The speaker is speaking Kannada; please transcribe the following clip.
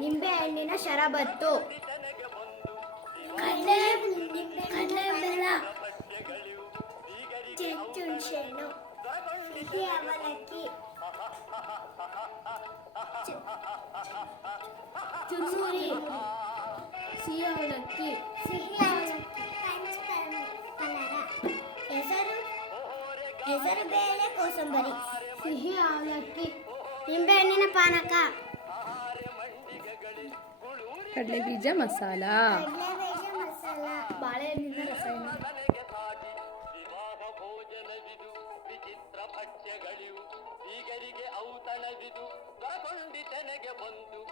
ನಿಂಬೆ ಹಣ್ಣಿನ ಶರಬತ್ತು, ಕಡಲೆ ಬೆಲ್ಲ, ಹುಣಸೆಹಣ್ಣು, ಸಿಹಿ ಅವಲಕ್ಕಿ, ಚುರುಮುರಿ, ಸಿಹಿ ಅವಲಕ್ಕಿ, ಹೆಸರು ಬೇಳೆ ಕೋಸಂಬರಿ, ಸಿಹಿ ಅವಲಕ್ಕಿ, ನಿಂಬೆಹಣ್ಣಿನ ಪಾನಕ, ಕಡಲೆಬೀಜ ಮಸಾಲ, ಕಡಲೆಬೇಳೆ ಮಸಾಲ, ಬಾಳೆಹಣ್ಣಿನ ರಸಾಯನ, ಬೀಗರಿಗೆ ಔತಣವಿದು ದೊರಕೊಂಡಿತೆನಗೆ ಬಂದು